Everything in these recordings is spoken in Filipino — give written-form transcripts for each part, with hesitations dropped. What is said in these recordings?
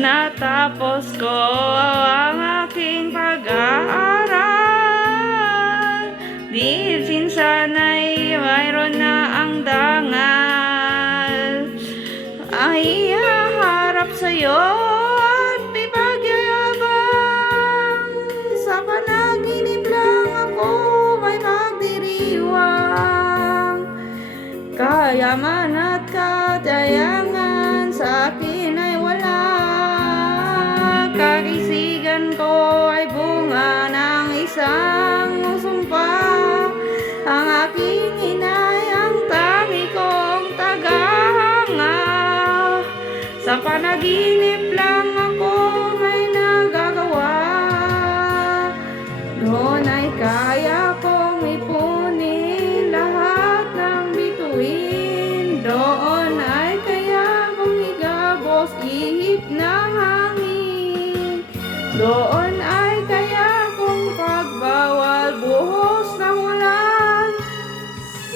natapos ko ang aking pag-aaral. Di sana'y mayroon na ang dangal, ay haharap sa'yo at ipagyayabang. Sa panaginip lang ako may magdiriwang, kayaman at katayangan sa akin ay wala. Kaisigan ko ay bunga ng isang sumpa. Ang aking inay ang tangi kong tagahanga. Sa panaginip lang ako may nagagawa. Doon ay kaya kong ipunin lahat ng bituin. Doon ay kaya kong igabos ihip ng hangin. Doon ay kaya kong pagbawal buhos ng ulan.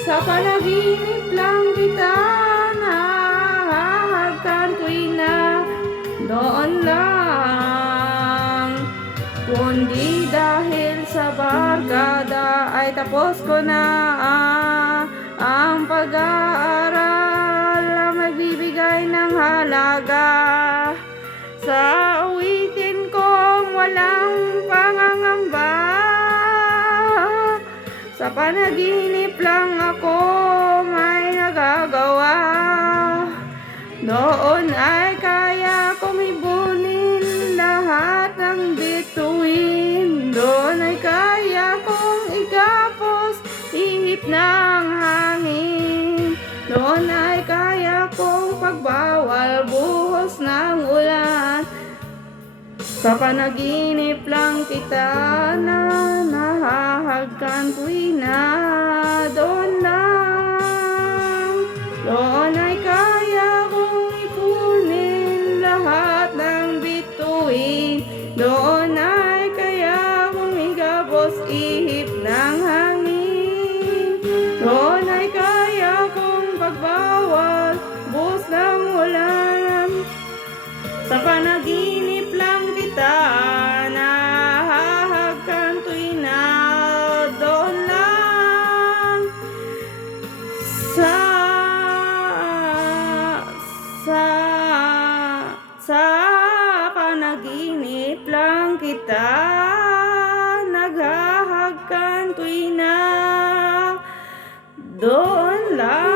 Sa panaginip lang kita nahahagkan tuwing na doon lang. Kundi dahil sa barkada ay tapos ko na ang pag-aaral na magbibigay ng halaga. Sa awitin kong walang pangangamba, sa panaginip lang ako may nagagawa. Doon ay kaya kong ibunin lahat ng bituin. Doon ay kaya kong igapos ihip ng hangin. Doon ay kaya kong pagbawal buhos ng ulan. Sa panaginip lang kita na nahahagkan tuwing na doon lang. Doon ay kaya kong ipunin lahat ng bituin. Doon ay kaya kong igabos ihip ng hangin. Doon ay kaya kong pagbawal buhos ng ulan. Sa panaginip lang kita nahahagkan tuwing na doon lang. Sa panaginip lang kita naghahagkan tuwing na doon lang.